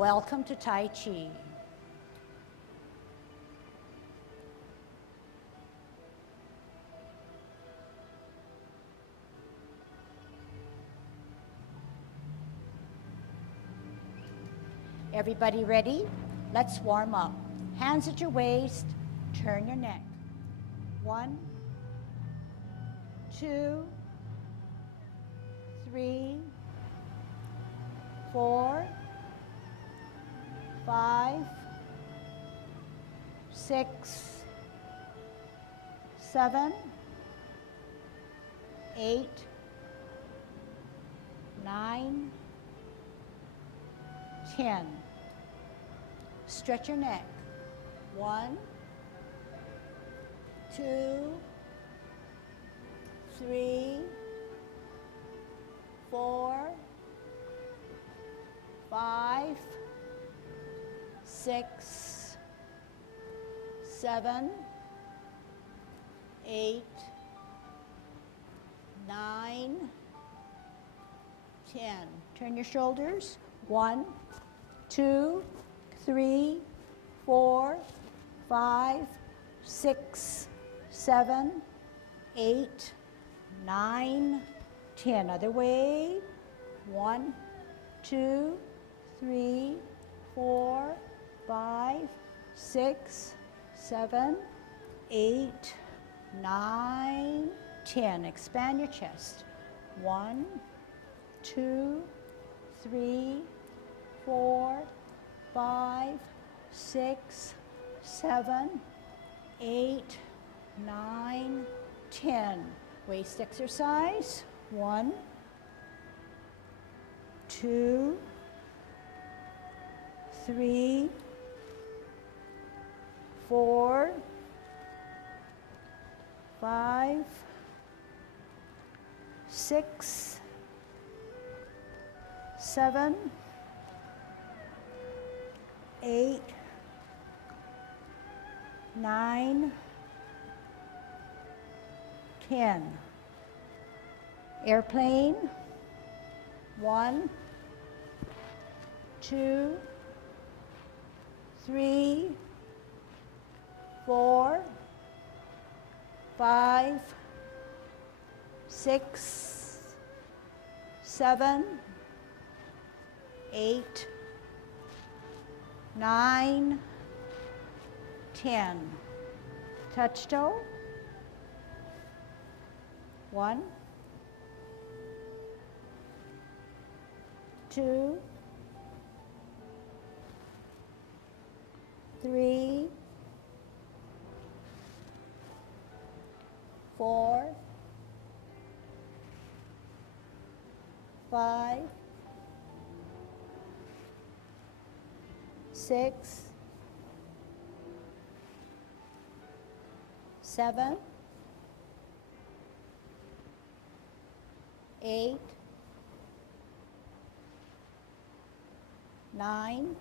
Welcome to Tai Chi. Everybody ready? Let's warm up. Hands at your waist, turn your neck. 1, 2, 3, 4, 5, 6, 7, 8, 9, 10. Stretch your neck. 1, 2, 3, 4, 5, 6, 7, 8, 9, 10. Turn your shoulders. 1, 2, 3, 4, 5, 6, 7, 8, 9, 10. Other way. 1, 2, 3, 4, 5, 6, 7, 8, 9, 10. Expand your chest. 1, 2, 3, 4, 5, 6, 7, 8, 9, 10. Waist exercise. 1, 2, 3, 4, 5, 6, 7, 8, 9, 10. Airplane. 1, 2, 3, 4, 5, 6, 7, 8, 9, 10. Touch toe. 1, 2, 3, 4, 5, 6, 7, 8, 9,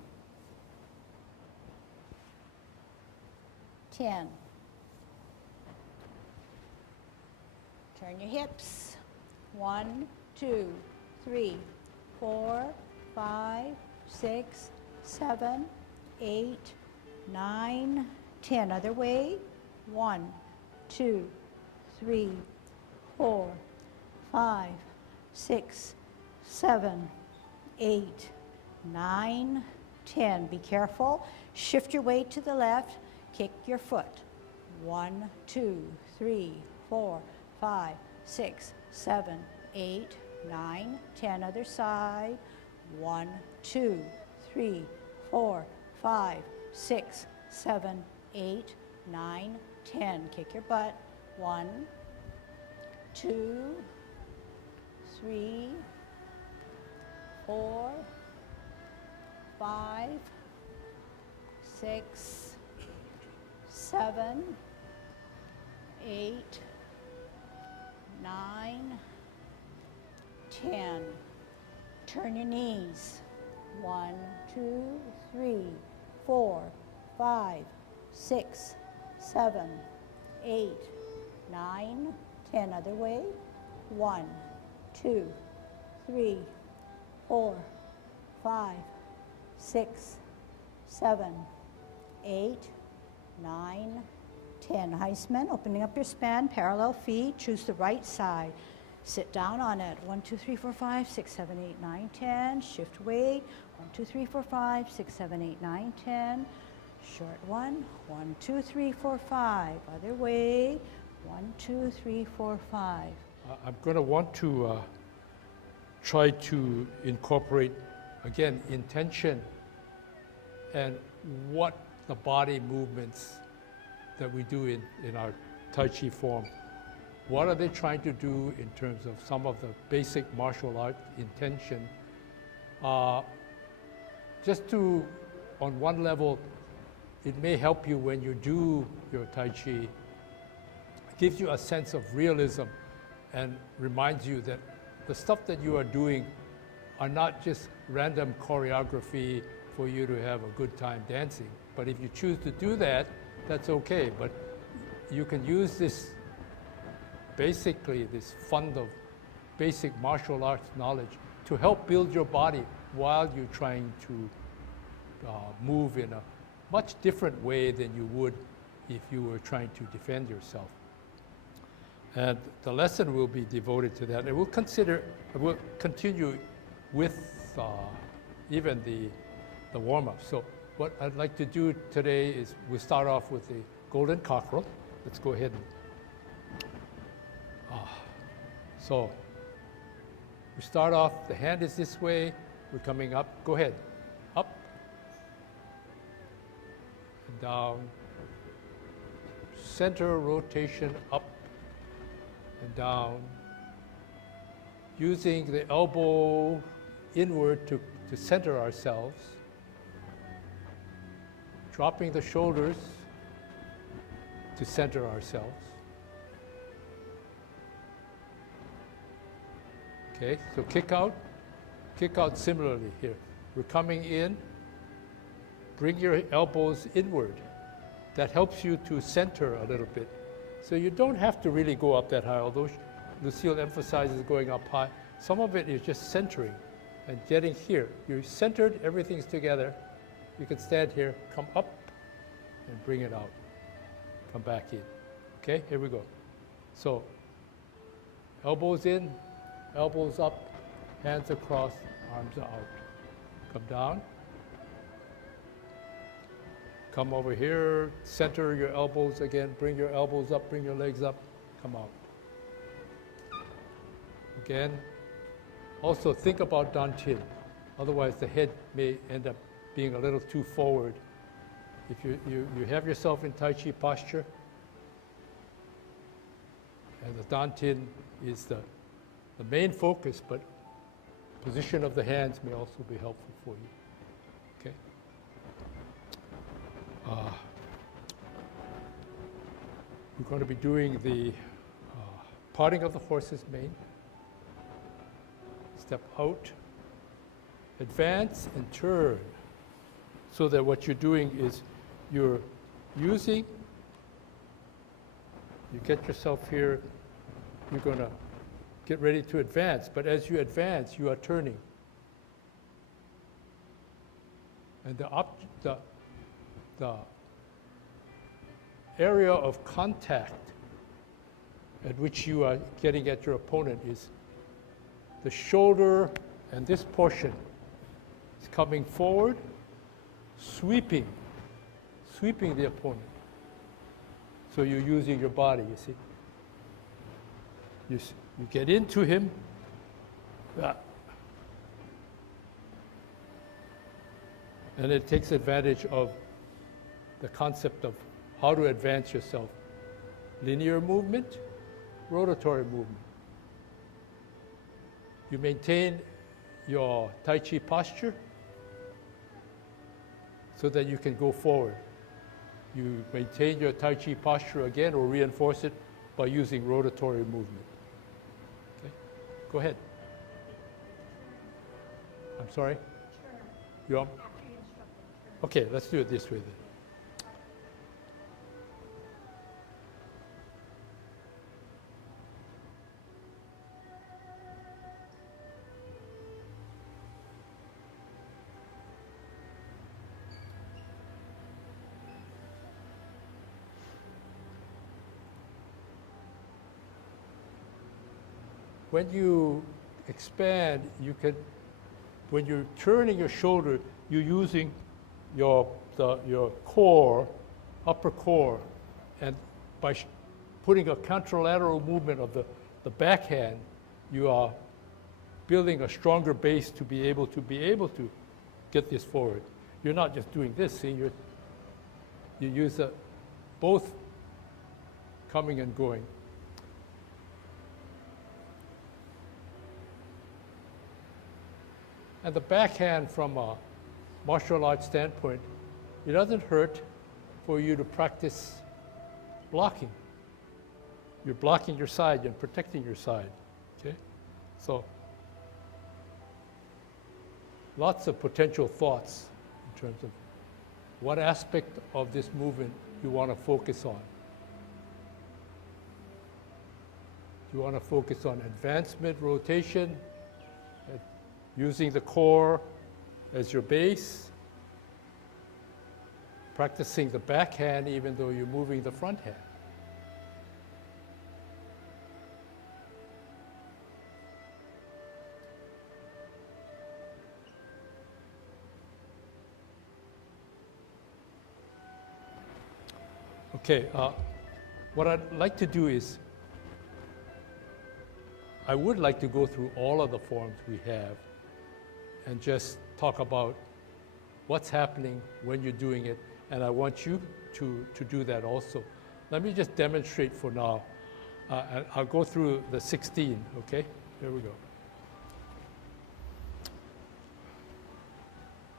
10. Turn your hips. 1, 2, 3, 4, 5, 6, 7, 8, 9, 10. Other way. 1, 2, 3, 4, 5, 6, 7, 8, 9, 10. Be careful. Shift your weight to the left. Kick your foot. 1, 2, 3, 4, 5, 6, 7, 8, 9, 10. Other side. 1, 2, 3, 4, 5, 6, 7, 8, 9, 10. Kick your butt. 1, 2, 3, 4, 5, 6, 7, 8, 9, 10. Turn your knees. 1, 2, 3, 4, 5, 6, 7, 8, 9, 10. Other way. 1, 2, 3, 4, 5, 6, 7, 8, 9, 10. Heisman, opening up your span, parallel feet, choose the right side. Sit down on it. 1, 2, 3, 4, 5, 6, 7, 8, 9, 10. Shift weight. 1, 2, 3, 4, 5, 6, 7, 8, 9, 10. Short one. 1, 2, 3, 4, 5. Other way. 1, 2, 3, 4, 5. I'm going to want to try to incorporate, again, intention and what the body movements that we do in our Tai Chi form. What are they trying to do in terms of some of the basic martial art intention? Just to, on one level, it may help you when you do your Tai Chi. It gives you a sense of realism and reminds you that the stuff that you are doing are not just random choreography for you to have a good time dancing. But if you choose to do that, that's okay. But you can use this, basically this fund of basic martial arts knowledge to help build your body while you're trying to move in a much different way than you would if you were trying to defend yourself. And the lesson will be devoted to that. And we'll continue with even the warm-up. So what I'd like to do today is we'll start off with the golden cockerel. Let's go ahead and so we start off, the hand is this way, we're coming up, go ahead, up and down, center rotation up and down, using the elbow inward to center ourselves, dropping the shoulders to center ourselves. Okay, so kick out similarly here. We're coming in, bring your elbows inward. That helps you to center a little bit. So you don't have to really go up that high, although Lucille emphasizes going up high. Some of it is just centering and getting here. You're centered, everything's together. You can stand here, come up and bring it out. Come back in. Okay, here we go. So, elbows in, elbows up, hands across, arms are out. Come down. Come over here, center your elbows again, bring your elbows up, bring your legs up, come out. Again, also think about dantian. Otherwise the head may end up being a little too forward. If you have yourself in Tai Chi posture, and the dantian is the main focus, but position of the hands may also be helpful for you. Okay. We're going to be doing the parting of the horse's mane. Step out, advance and turn. So that what you're doing is you're using, you get yourself here, you're going to get ready to advance, but as you advance, you are turning. And the area of contact at which you are getting at your opponent is the shoulder, and this portion is coming forward, sweeping the opponent. So you're using your body, you see. You get into him, and it takes advantage of the concept of how to advance yourself. Linear movement, rotatory movement. You maintain your Tai Chi posture so that you can go forward. You maintain your Tai Chi posture again or reinforce it by using rotatory movement. Okay? Go ahead. I'm sorry? Sure. Okay, let's do it this way then. when you expand, when you're turning your shoulder, you're using your core, upper core, and by putting a contralateral movement of the backhand, you are building a stronger base to be able to get this forward. You're not just doing this, see, you use both coming and going. And the backhand from a martial arts standpoint, it doesn't hurt for you to practice blocking. You're blocking your side, you're protecting your side, okay? So, lots of potential thoughts in terms of what aspect of this movement you want to focus on. You want to focus on advancement, rotation, using the core as your base, practicing the backhand even though you're moving the front hand. Okay, what I'd like to do is, I would like to go through all of the forms we have and just talk about what's happening when you're doing it, and I want you to do that also. Let me just demonstrate for now. And I'll go through the 16, okay? Here we go.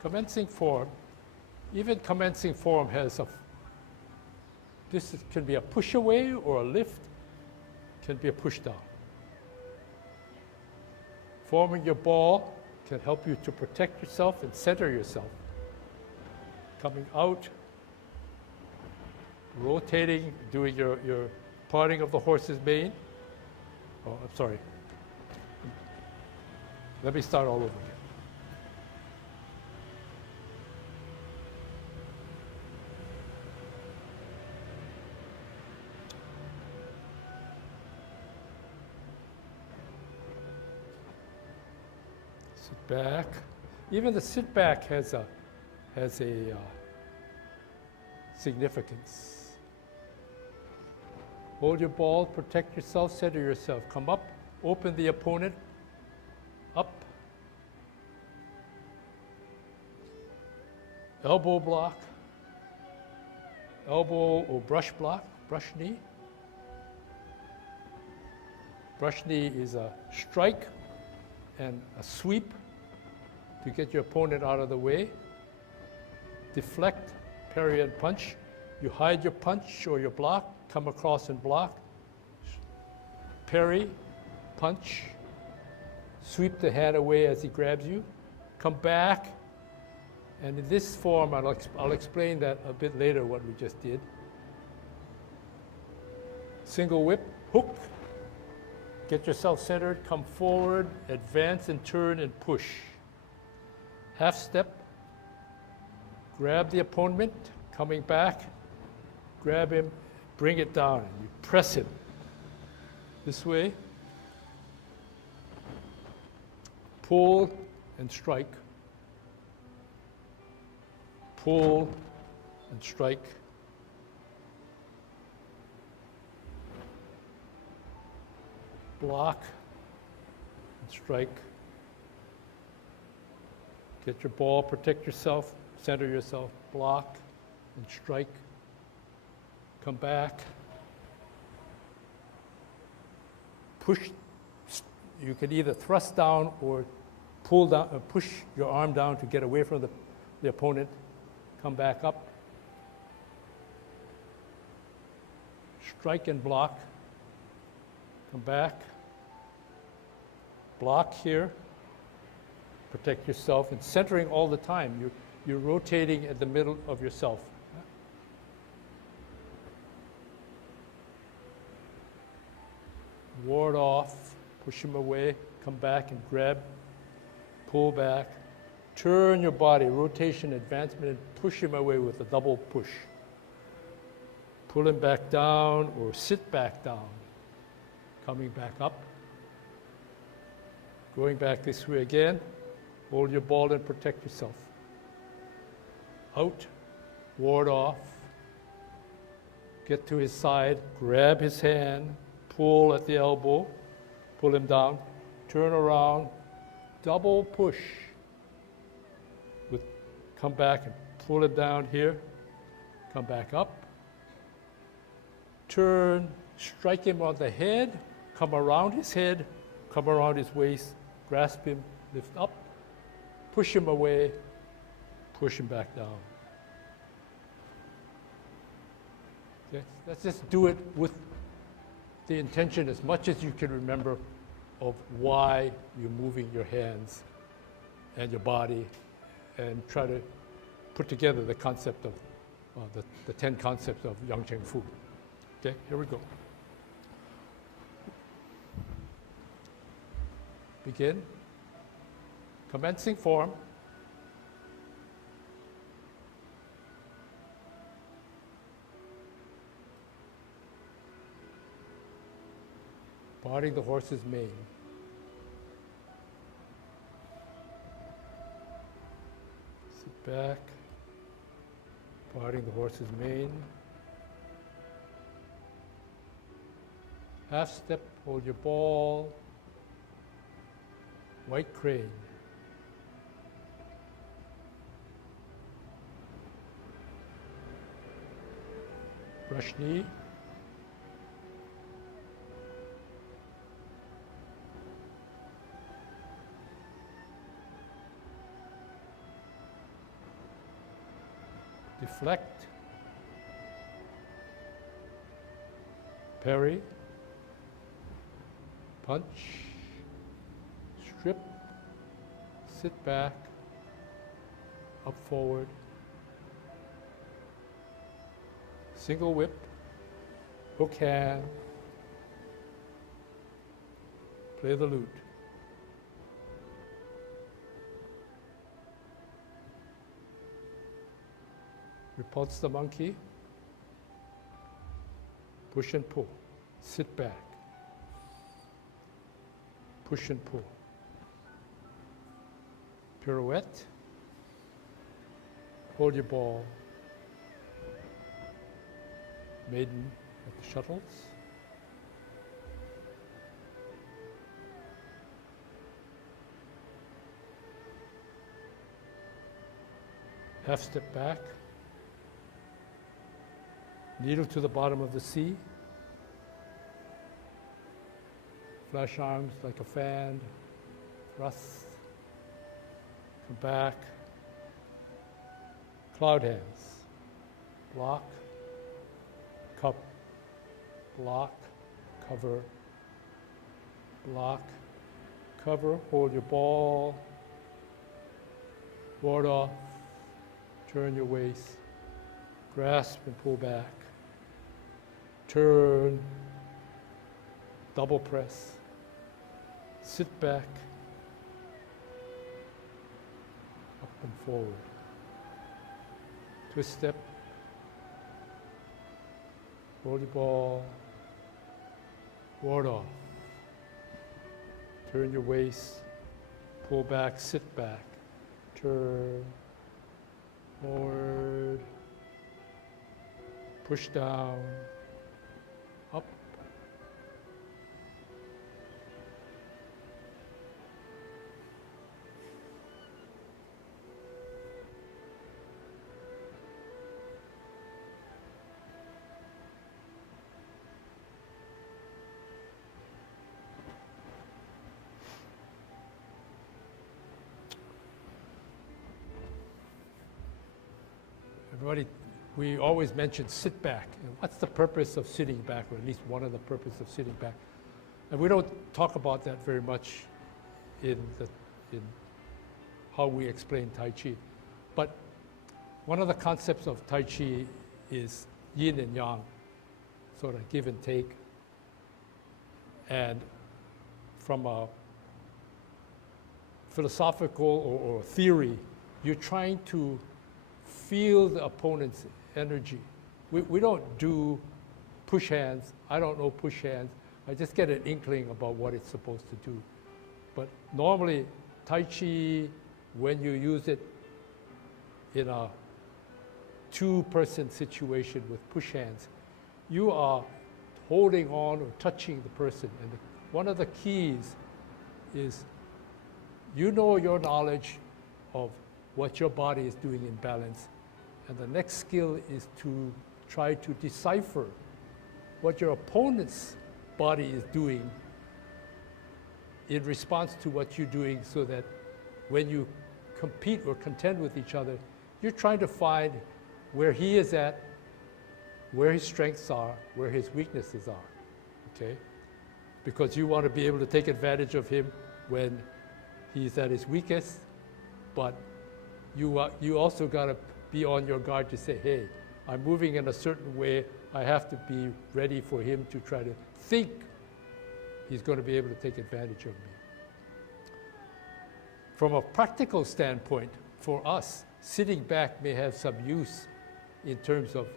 Commencing form, even commencing form has can be a push away or a lift, can be a push down. Forming your ball can help you to protect yourself and center yourself. Coming out, rotating, doing your parting of the horse's mane. Oh, I'm sorry. Let me start all over again. Sit back. Even the sit back has a significance. Hold your ball, protect yourself, center yourself. Come up, open the opponent, up. Elbow block, elbow or brush block, brush knee. Brush knee is a strike and a sweep to get your opponent out of the way. Deflect, parry and punch. You hide your punch or your block, come across and block. Parry, punch, sweep the hand away as he grabs you. Come back, and in this form, I'll explain that a bit later, what we just did. Single whip, hook. Get yourself centered, come forward, advance and turn and push. Half step, grab the opponent, coming back, grab him, bring it down, and you press him this way. Pull and strike. Pull and strike. Block and strike. Get your ball, protect yourself, center yourself, block and strike. Come back. Push. You can either thrust down or pull down, push your arm down to get away from the opponent. Come back up. Strike and block. Come back. Block here. Protect yourself and centering all the time. You're rotating at the middle of yourself. Ward off, push him away, come back and grab, pull back, turn your body, rotation, advancement, and push him away with a double push. Pull him back down or sit back down, coming back up. Going back this way again. Hold your ball and protect yourself. Out, ward off. Get to his side, grab his hand, pull at the elbow, pull him down, turn around, double push. Come back and pull it down here, come back up, turn, strike him on the head, come around his head, come around his waist, grasp him, lift up, push him away, push him back down. Okay? Let's just do it with the intention as much as you can remember of why you're moving your hands and your body, and try to put together the concept of the 10 concepts of Yang Cheng Fu. Okay, here we go. Begin. Commencing form. Parting the horse's mane. Sit back. Parting the horse's mane. Half step, hold your ball. White crane. Brush knee. Deflect. Parry. Punch. Strip. Sit back. Up forward. Single whip. Hook hand. Play the lute. Repulse the monkey. Push and pull. Sit back. Push and pull. Pirouette. Hold your ball. Maiden at the shuttles. Half step back. Needle to the bottom of the sea. Flash arms like a fan. Thrust. Come back. Cloud hands. Block. Cup. Block. Cover. Block. Cover. Hold your ball. Ward off. Turn your waist. Grasp and pull back. Turn, double press, sit back, up and forward. Twist step, hold the ball, ward off. Turn your waist, pull back, sit back, turn, forward, push down, up. Everybody, we always mention sit back. And what's the purpose of sitting back, or at least one of the purposes of sitting back? And we don't talk about that very much in how we explain Tai Chi. But one of the concepts of Tai Chi is yin and yang, sort of give and take. And from a philosophical or theory, you're trying to feel the opponent's energy. We don't do push hands. I don't know push hands. I just get an inkling about what it's supposed to do. But normally, Tai Chi, when you use it in a two-person situation with push hands, you are holding on or touching the person. And one of the keys is you know your knowledge of what your body is doing in balance. And the next skill is to try to decipher what your opponent's body is doing in response to what you're doing, so that when you compete or contend with each other, you're trying to find where he is at, where his strengths are, where his weaknesses are, okay? Because you want to be able to take advantage of him when he's at his weakest, but you also got to be on your guard to say, hey, I'm moving in a certain way, I have to be ready for him to try to think he's going to be able to take advantage of me. From a practical standpoint, for us, sitting back may have some use in terms of,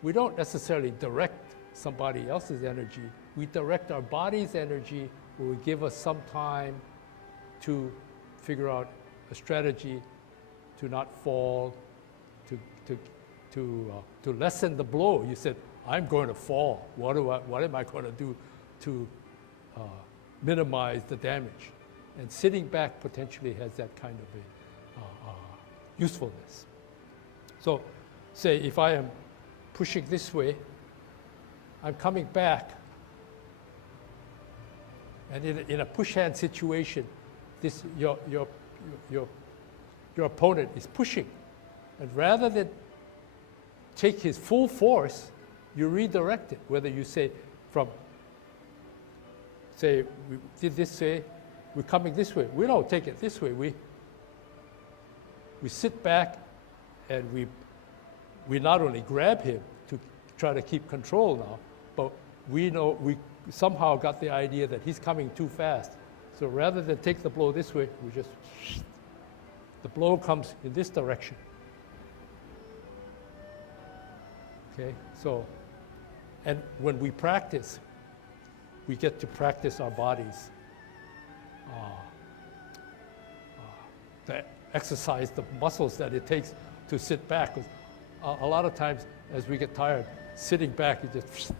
we don't necessarily direct somebody else's energy, we direct our body's energy, or we give us some time to figure out a strategy to not fall, to lessen the blow. You said, I'm going to fall. What am I going to do to minimize the damage? And sitting back potentially has that kind of a usefulness. So say if I am pushing this way, I'm coming back. And in a push hand situation, your opponent is pushing. And rather than take his full force, you redirect it. Whether you say we did this way, we're coming this way. We don't take it this way. We sit back and we not only grab him to try to keep control now, but we know we somehow got the idea that he's coming too fast. So rather than take the blow this way, we just, the blow comes in this direction. Okay, so, and when we practice, we get to practice our bodies, to exercise the muscles that it takes to sit back. 'Cause a lot of times, as we get tired, sitting back, you just,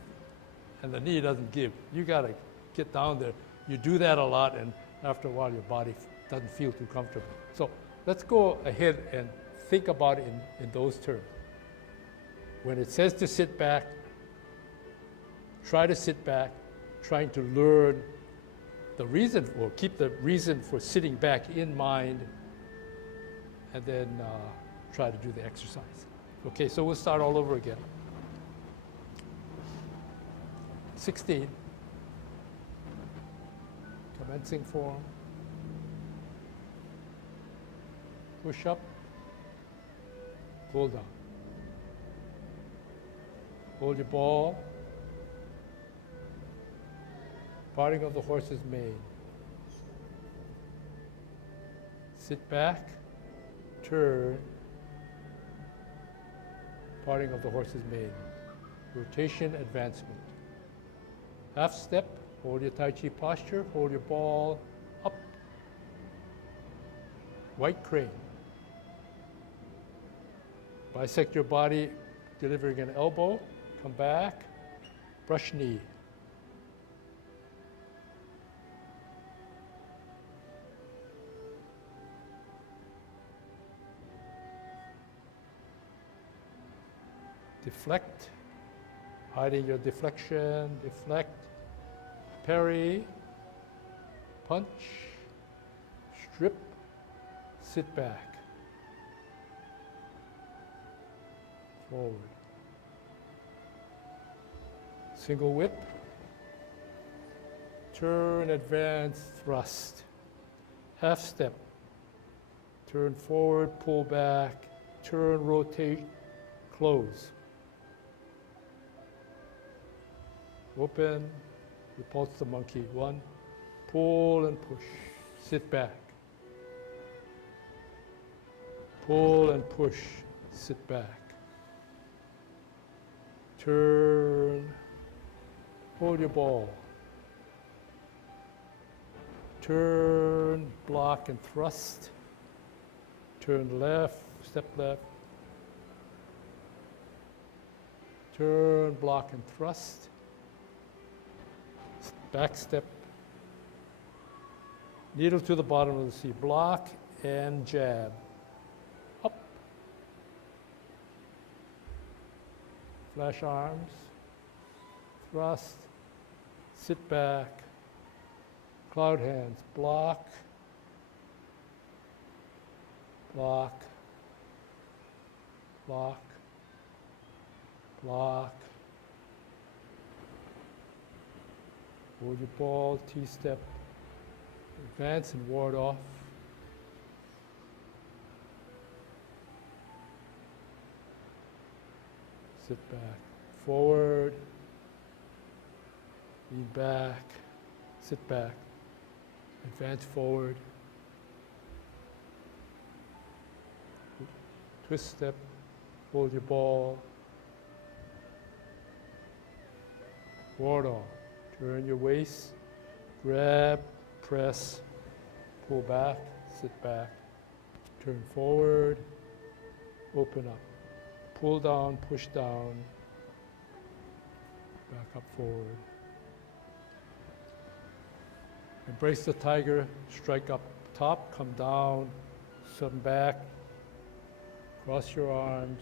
and the knee doesn't give. You gotta get down there. You do that a lot, and after a while, your body doesn't feel too comfortable. So let's go ahead and think about it in those terms. When it says to sit back, try to sit back, trying to learn the reason, or keep the reason for sitting back in mind, and then try to do the exercise. Okay, so we'll start all over again. 16, commencing form, push up, pull down. Hold your ball, parting of the horse's mane. Sit back, turn, parting of the horse's mane. Rotation, advancement. Half step, hold your Tai Chi posture, hold your ball up. White crane. Bisect your body, delivering an elbow. Come back, brush knee. Deflect, hiding your deflection, deflect, parry, punch, strip, sit back, forward. Single whip, turn, advance, thrust. Half step, turn forward, pull back, turn, rotate, close. Open, repulse the monkey. One, pull and push, sit back. Pull and push, sit back. Turn, hold your ball. turn, block, and thrust. Turn left, step left. Turn, block, and thrust. Back step. Needle to the bottom of the sea. Block and jab. Up. Flash arms. Thrust. Sit back. Cloud hands. Block. Block. Block. Block. Hold your ball, T-step. Advance and ward off. Sit back. Forward. Lean back. Sit back. Advance forward. Twist step. Hold your ball. Ward off. Turn your waist. Grab. Press. Pull back. Sit back. Turn forward. Open up. Pull down. Push down. Back up forward. Embrace the tiger. Strike up top. Come down. Come back. Cross your arms.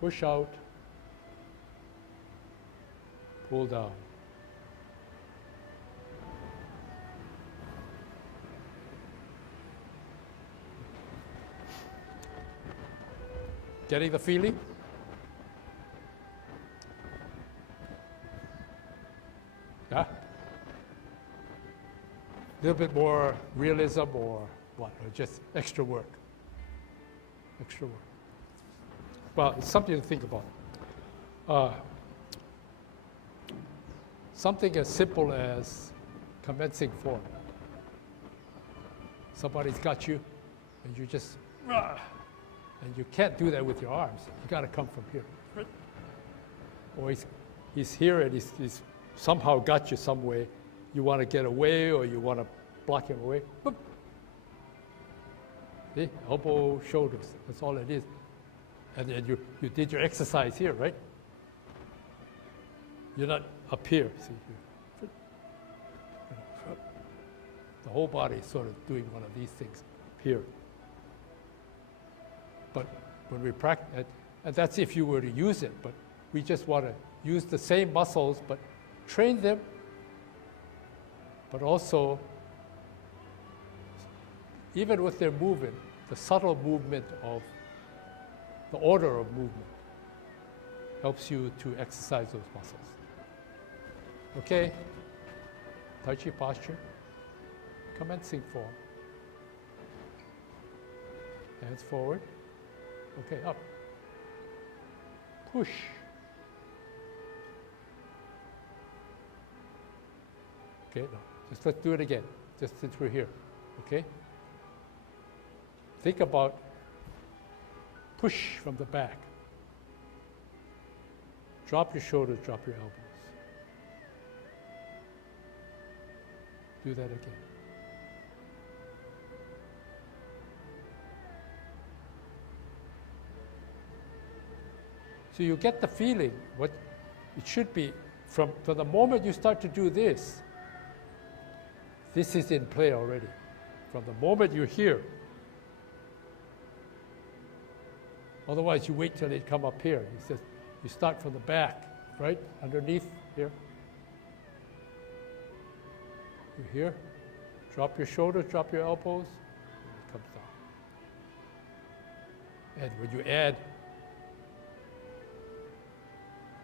Push out. Pull down. Getting the feeling? Yeah? A little bit more realism or what? Or just extra work? Extra work. Well, it's something to think about. Something as simple as commencing form. Somebody's got you, and you just, and you can't do that with your arms. You got to come from here. Or he's here and he's somehow got you some way. You want to get away or you want to block him away. Boop. See, elbow, shoulders, that's all it is. And then you did your exercise here, right? You're not up here, see. The whole body is sort of doing one of these things here. But when we practice, and that's if you were to use it, but we just want to use the same muscles, but train them, but also, even with their movement, the subtle movement of the order of movement helps you to exercise those muscles. Okay, Tai Chi posture, commencing form. Hands forward. Okay, up. Push. Okay, no, just let's do it again, just since we're here, okay? Think about push from the back. Drop your shoulders, drop your elbows. Do that again. So you get the feeling, what it should be, from the moment you start to do this is in play already. From the moment you're here. Otherwise, you wait till they come up here. He says, you start from the back, right? Underneath here. You're here. Drop your shoulders, drop your elbows, and it comes down. And when you add,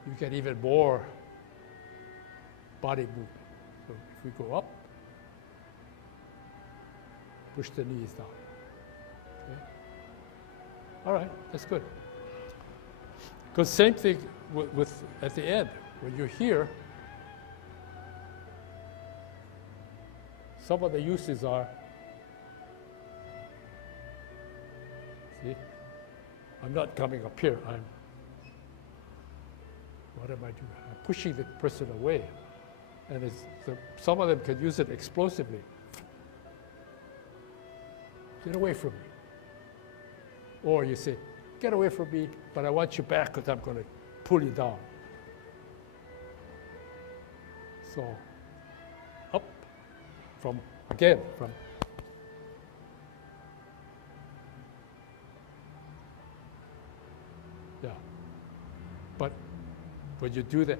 you get even more body movement. So if we go up, push the knees down. Okay? All right, that's good. Because same thing with at the end. When you're here, some of the uses are, see, I'm not coming up here. What am I doing? I'm pushing the person away. And some of them can use it explosively. Get away from me. Or you say, get away from me, but I want you back because I'm going to pull you down. So, up, from, yeah. But when you do that,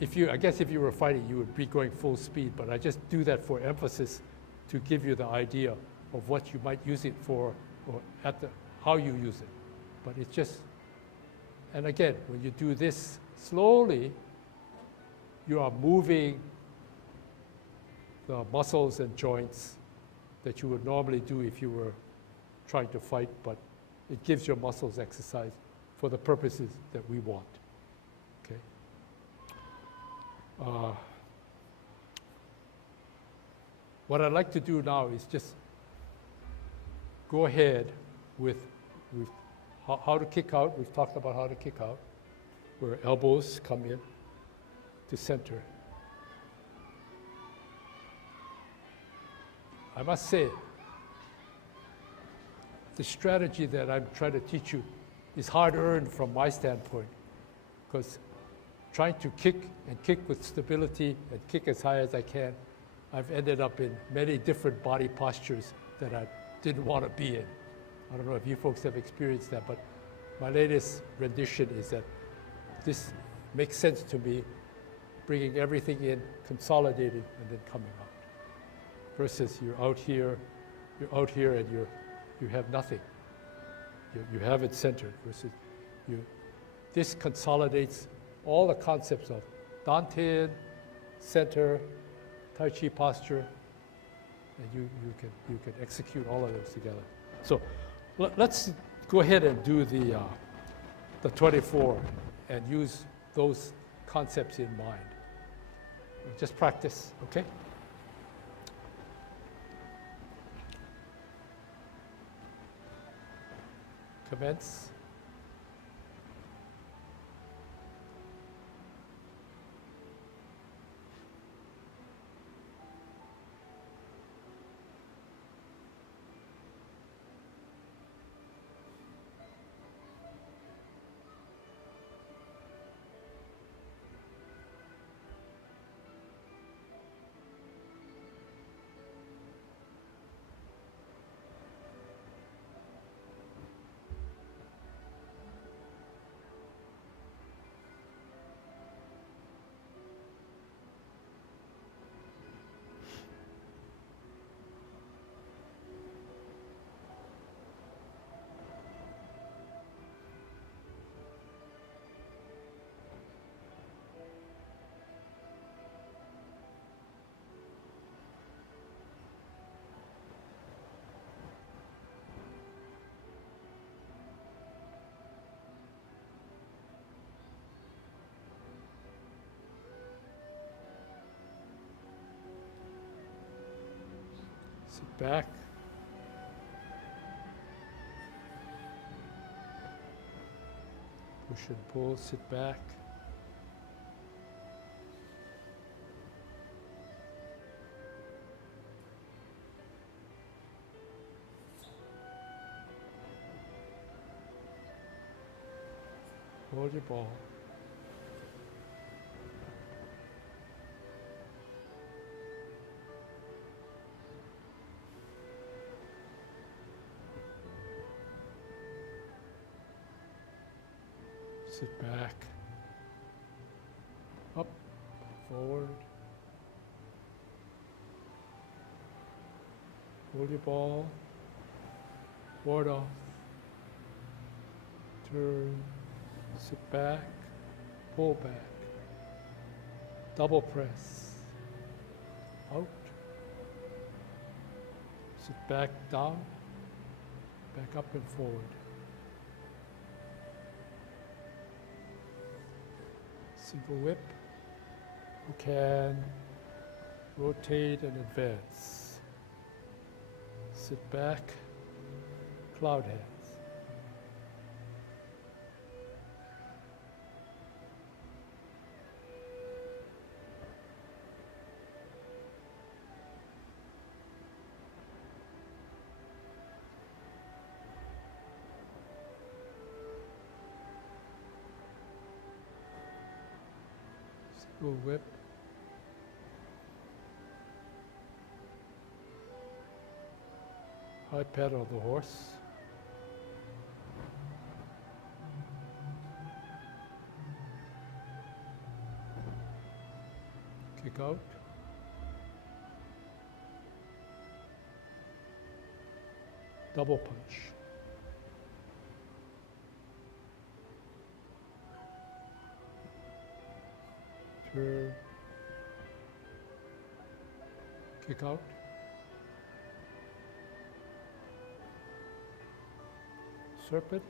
I guess if you were fighting, you would be going full speed, but I just do that for emphasis to give you the idea of what you might use it for, or how you use it. But it's just, and again, when you do this slowly, you are moving the muscles and joints that you would normally do if you were trying to fight, but it gives your muscles exercise for the purposes that we want. Okay. What I'd like to do now is just go ahead with how to kick out. We've talked about how to kick out, where elbows come in to center. I must say, the strategy that I'm trying to teach you is hard-earned from my standpoint, because trying to kick with stability and kick as high as I can, I've ended up in many different body postures that I didn't want to be in. I don't know if you folks have experienced that, but my latest rendition is that this makes sense to me, bringing everything in, consolidating, and then coming out. Versus you're out here, and you have nothing. You have it centered. Versus this consolidates all the concepts of dantian, center, Tai Chi posture, and you can execute all of those together. So let's go ahead and do the 24 and use those concepts in mind. Just practice, okay? Commence. Sit back. Push and pull, sit back. Hold your ball. Sit back, up, forward, hold your ball, ward off, turn, sit back, pull back, double press, out, sit back down, back up and forward. Single whip, you can rotate and advance. Sit back, cloud hands. Single whip. High pedal the horse. Kick out. Double punch. Turn. Kick out. Serpent.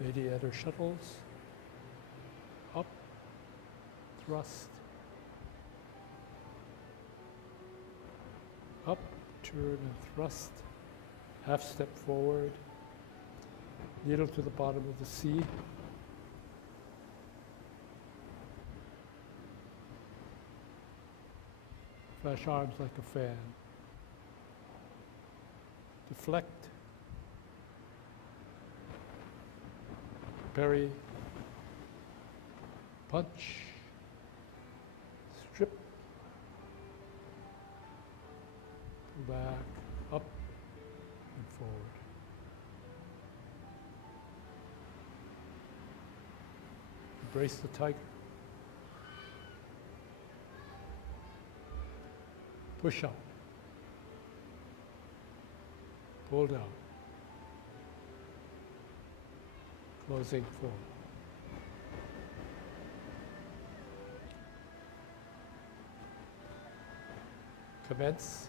Radiator shuttles. Up. Thrust. Up. Turn and thrust. Half step forward. Needle to the bottom of the sea. Flash arms like a fan. Deflect. Parry. Punch. Strip. Pull back, up, and forward. Embrace the tiger. Push up. Pull down. Closing forward. Commence.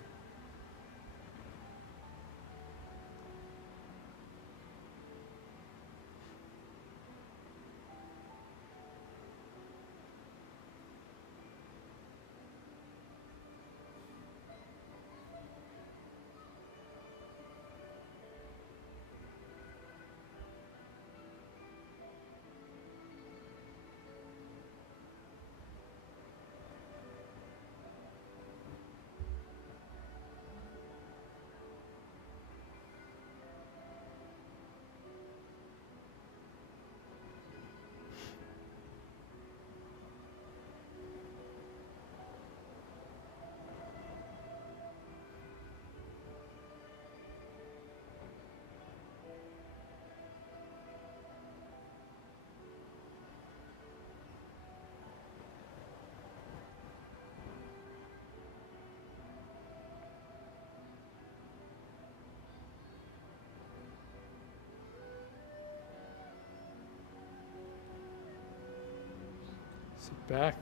Sit back.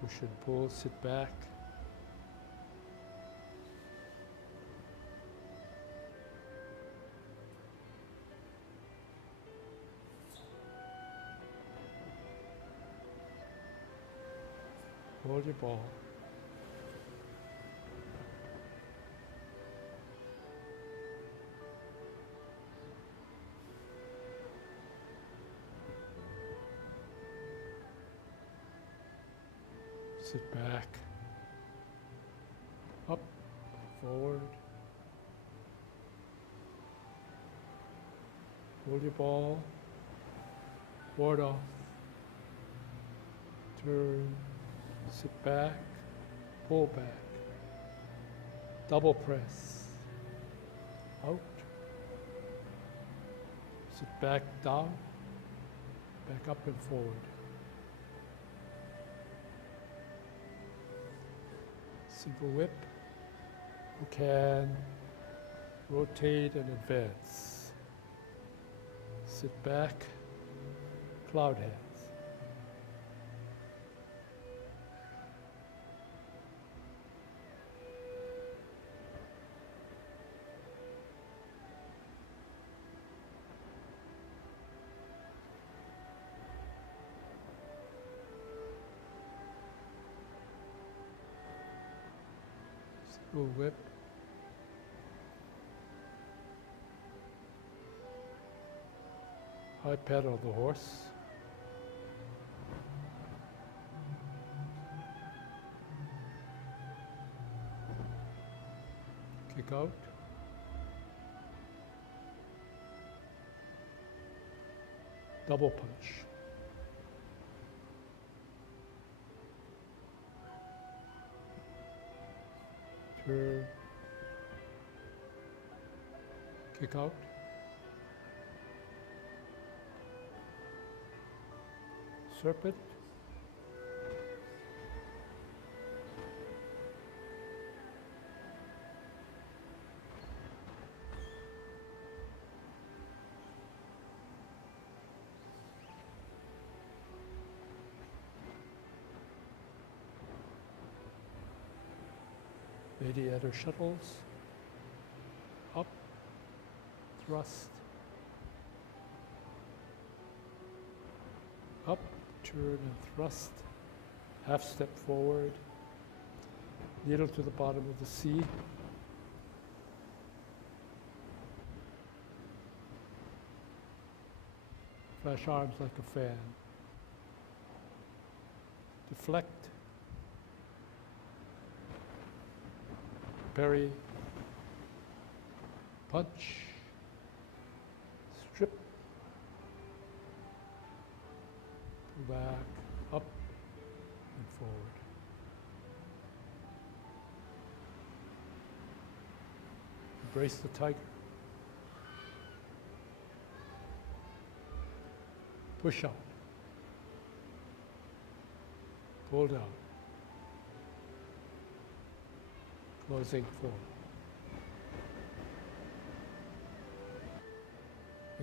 Push and pull, sit back. Hold your ball. Sit back, up, forward, hold your ball, ward off, turn, sit back, pull back, double press, out, sit back down, back up and forward. Single whip, you can rotate and advance. Sit back, cloud hands. Single whip, High pedal the horse. Kick out. Double punch. Turn. Kick out. Serpent. Radiator shuttles. Up. Thrust. Up. Turn and thrust. Half step forward. Needle to the bottom of the sea. Flash arms like a fan. Deflect. Parry. Punch. Strip. Pull back, up, and forward. Embrace the tiger. Push out. Pull down. Closing forward.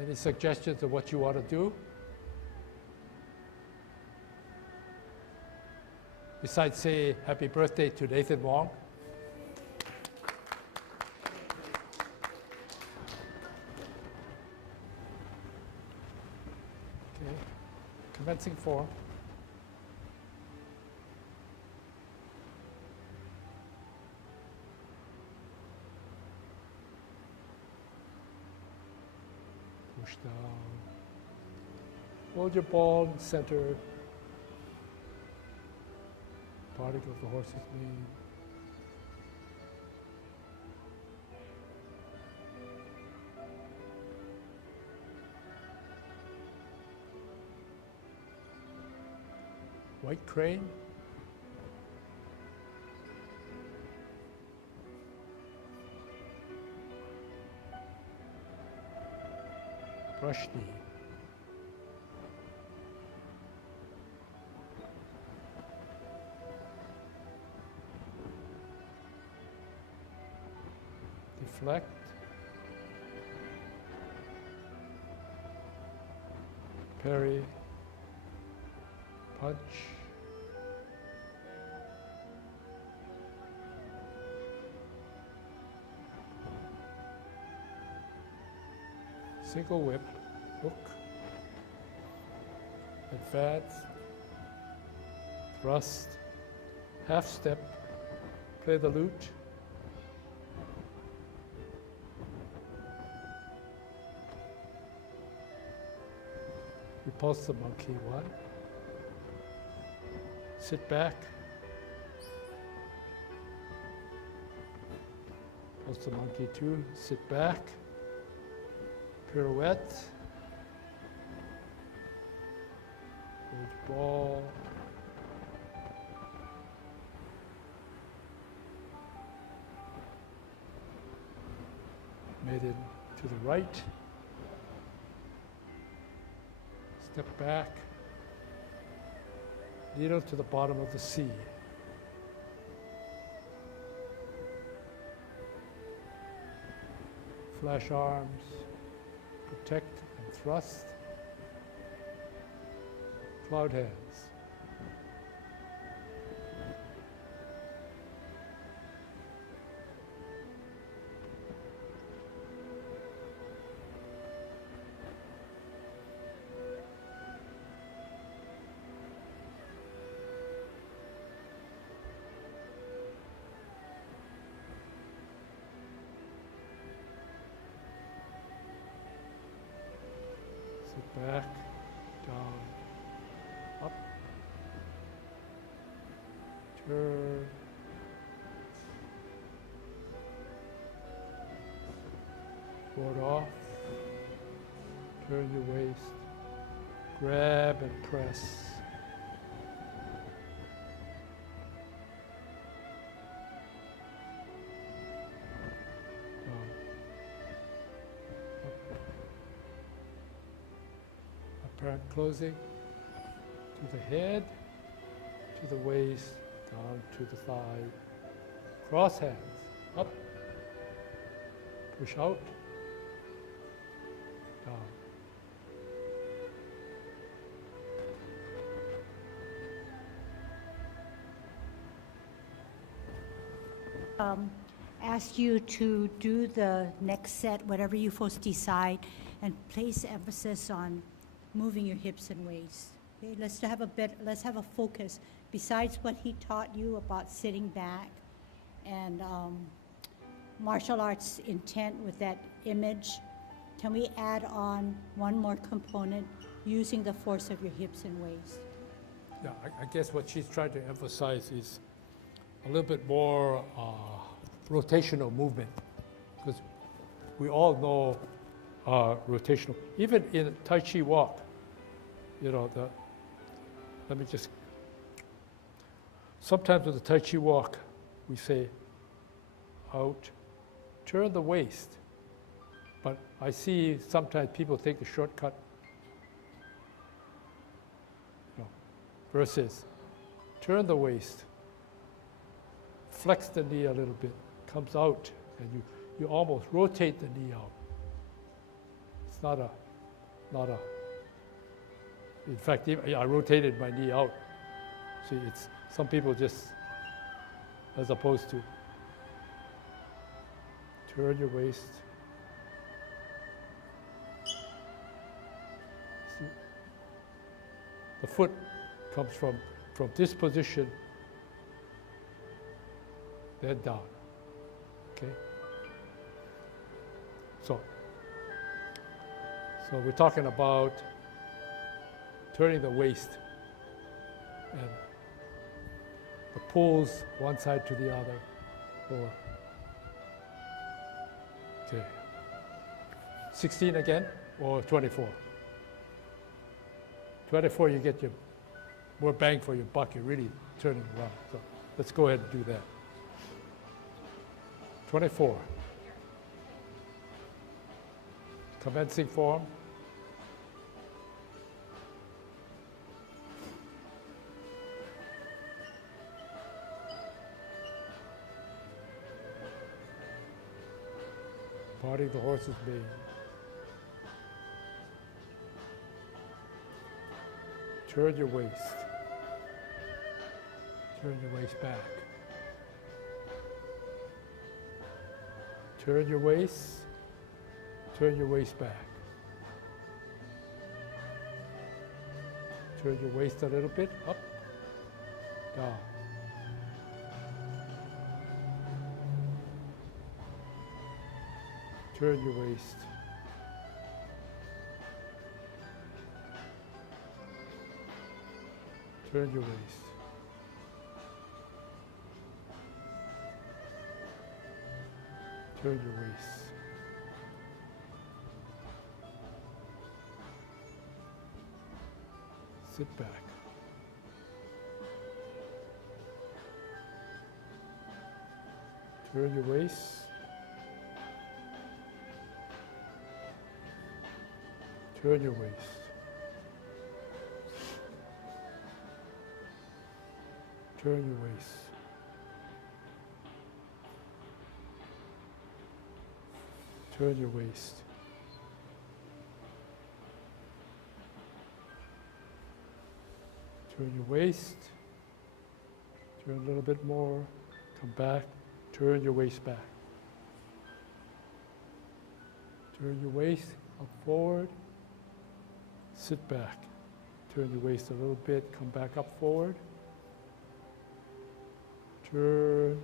Any suggestions of what you want to do? Besides say happy birthday to Nathan Wong. Okay, commencing form. Push down. Hold your ball in center. Particle of the horse's mane. White crane. Brush knee. Deflect. Parry. Punch. Single whip, hook, advance, thrust, half step, play the lute, repulse the monkey, one, sit back, repulse the monkey, two, sit back, pirouette, hold your ball, maiden to the right, step back, needle to the bottom of the sea. Flash arms, protect and thrust, cloud hands. Sit back, down, up, turn, forward off, turn your waist, grab and press. Down, up. Apparent closing to the head, to the waist, down to the thigh. Cross hands, up, push out, down. Ask you to do the next set, whatever you folks decide, and place emphasis on moving your hips and waist. Okay, let's have a focus. Besides what he taught you about sitting back and martial arts intent with that image, can we add on one more component, using the force of your hips and waist? Yeah, I guess what she's trying to emphasize is a little bit more rotational movement, because we all know rotational. Even in Tai Chi walk, you know, sometimes with the Tai Chi walk, we say out, turn the waist. But I see sometimes people take the shortcut, you know, versus turn the waist, flex the knee a little bit, comes out, and you almost rotate the knee out. It's not a, in fact, I rotated my knee out. See, it's, some people just, as opposed to, turn your waist. See, the foot comes from this position, then down, okay? So we're talking about turning the waist and the pulls one side to the other, or, okay, 16 again, or 24? 24, you get your more bang for your buck, you're really turning around. So let's go ahead and do that. 24. Commencing form. Parting the horse's mane. Turn your waist. Turn your waist back. Turn your waist. Turn your waist back. Turn your waist a little bit, up, down. Turn your waist. Turn your waist. Turn your waist. Sit back. Turn your waist. Turn your waist. Turn your waist. Turn your waist. Turn your waist. Turn a little bit more. Come back. Turn your waist back. Turn your waist up forward. Sit back. Turn your waist a little bit. Come back up forward. Turn.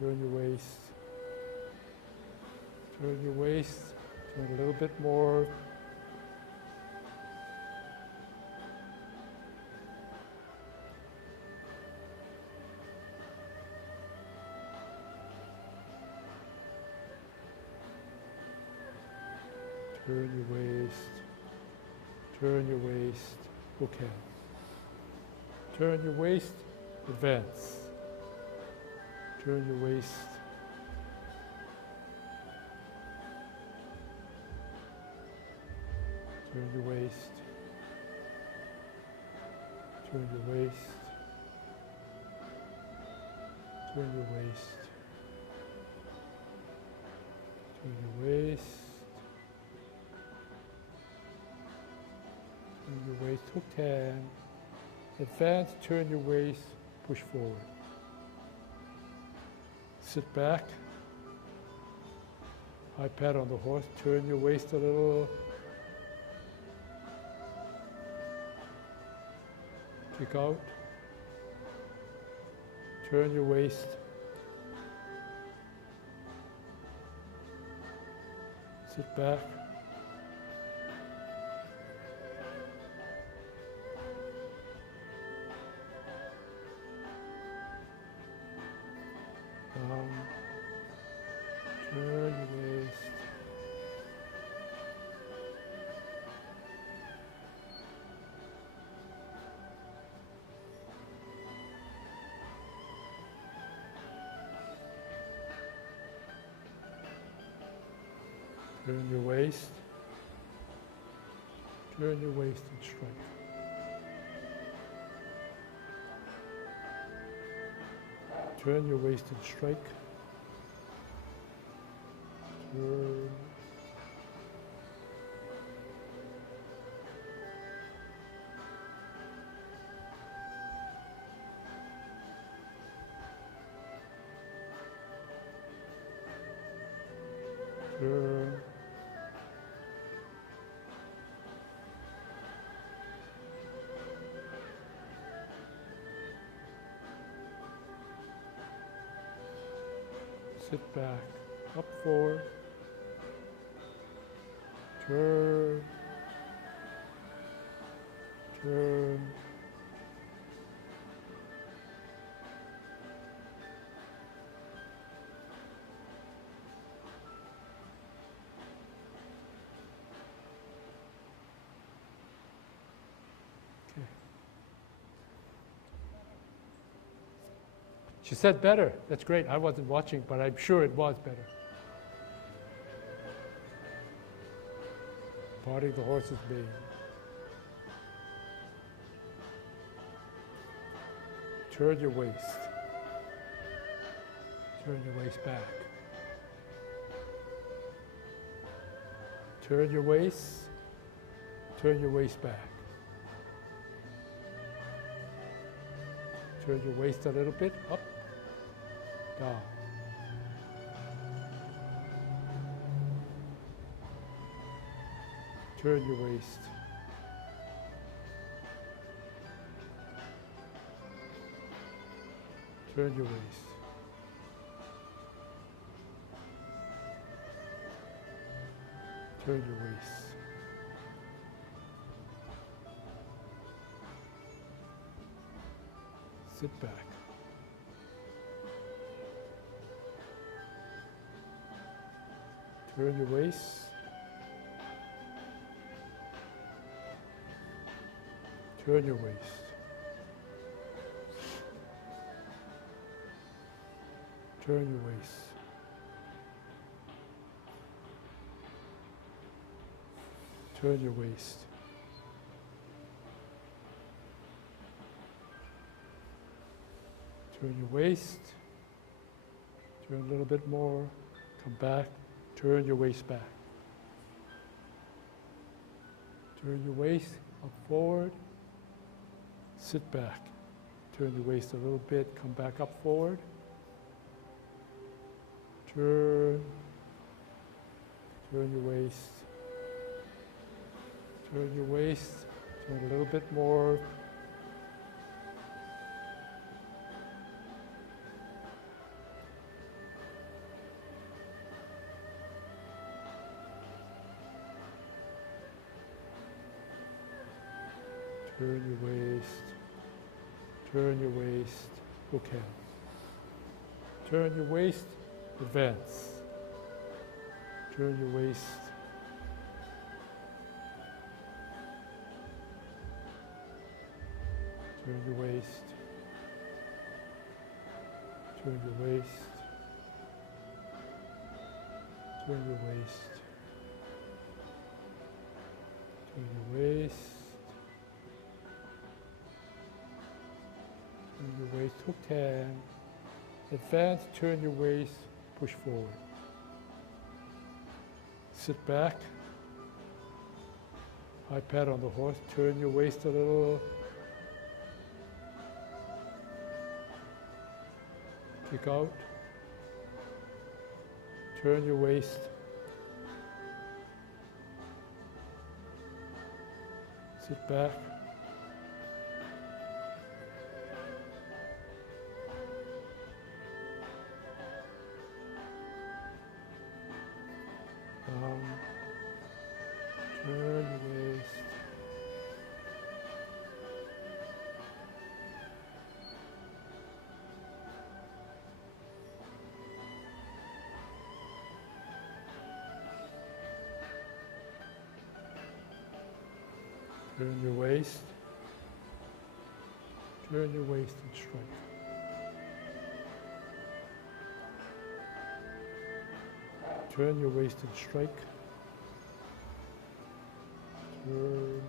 Turn your waist. Turn your waist. Turn a little bit more. Turn your waist. Turn your waist. Okay. Turn your waist. Advance. Turn your waist. Turn your waist. Turn your waist. Turn your waist. Turn your waist. Turn your waist. Hook 10. Advance, turn your waist, push forward. Sit back. High pat on the horse. Turn your waist a little. Kick out. Turn your waist. Sit back. Down. Turn your waist. Turn your waist. Turn your waist and strike. Turn your waist and strike. Turn. Turn. Sit back, up forward, turn, turn, okay. She said better. That's great. I wasn't watching, but I'm sure it was better. Parting the horse's mane. Turn your waist. Turn your waist back. Turn your waist. Turn your waist back. Turn your waist a little bit, up, down. Turn your waist. Turn your waist. Turn your waist. Sit back. Turn your waist. Turn your waist. Turn your waist. Turn your waist. Turn your waist. Turn a little bit more. Come back. Turn your waist back. Turn your waist up forward. Sit back. Turn your waist a little bit. Come back up forward. Turn. Turn your waist. Turn your waist. Turn a little bit more. Turn your waist. Turn your waist. Okay. Turn your waist. Advance. Turn your waist. Turn your waist. Turn your waist. Turn your waist. Turn your waist. Turn your waist, hooked hand. Advance, turn your waist, push forward. Sit back. High pat on the horse, turn your waist a little. Kick out. Turn your waist. Sit back. Down. Turn your waist. Turn your waist. Turn your waist and strike. Turn your waist and strike. Turn.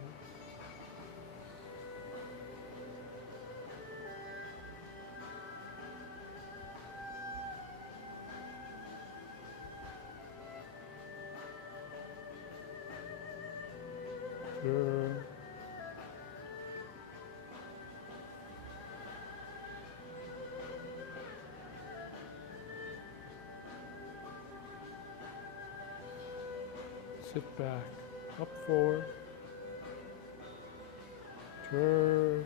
Turn. Sit back, up forward, turn,